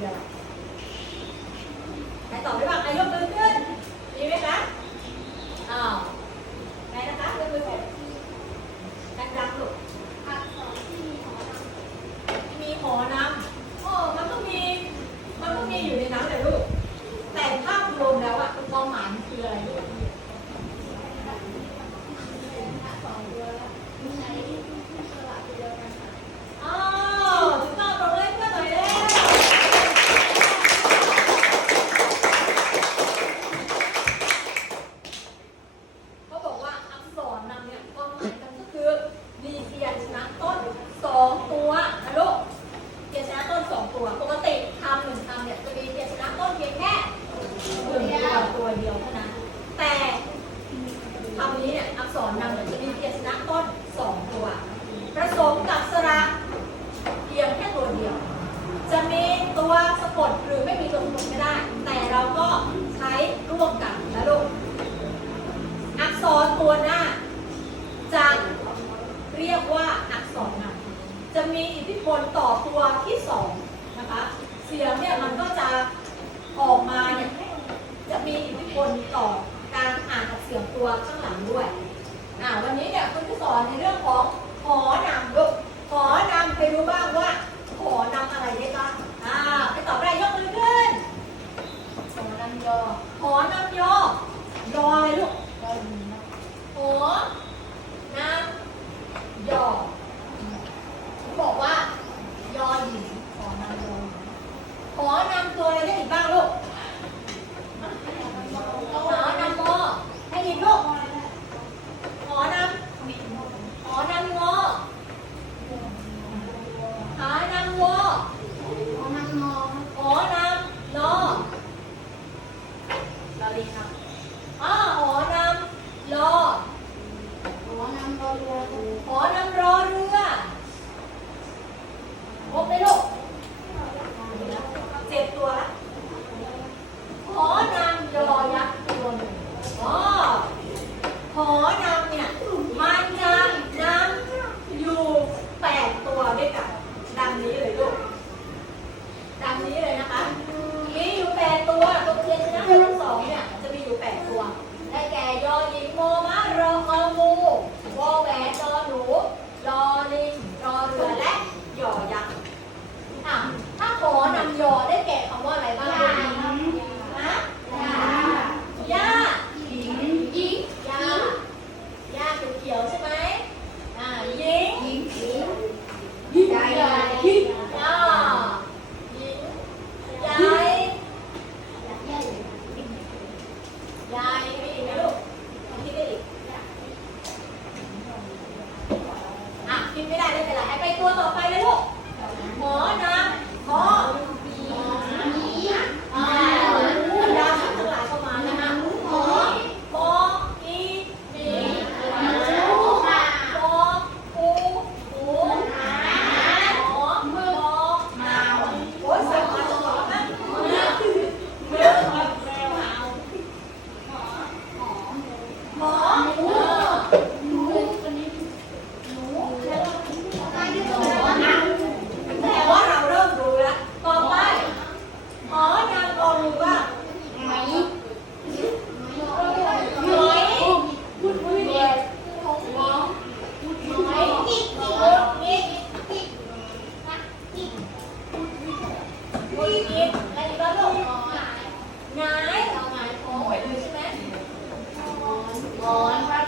Yeah. รียกว่าอักษรนำจะมีอิทธิพลต่อตัวที่สองนะคะเสียงเนี่ยมันก็จะออกมาเนี่ยจะมีอิทธิพลต่อการอ่านออกเสียงตัวข้างหลังด้วยอ่าวันนี้เนี่ยคุณผู้สอนในเรื่อง ตัวต่อไปเลยลูก พี่พีทอันนี้ก็หลงร้อนหงายหงายหงายโอ้ยใช่ไหมร้อนร้อนครับ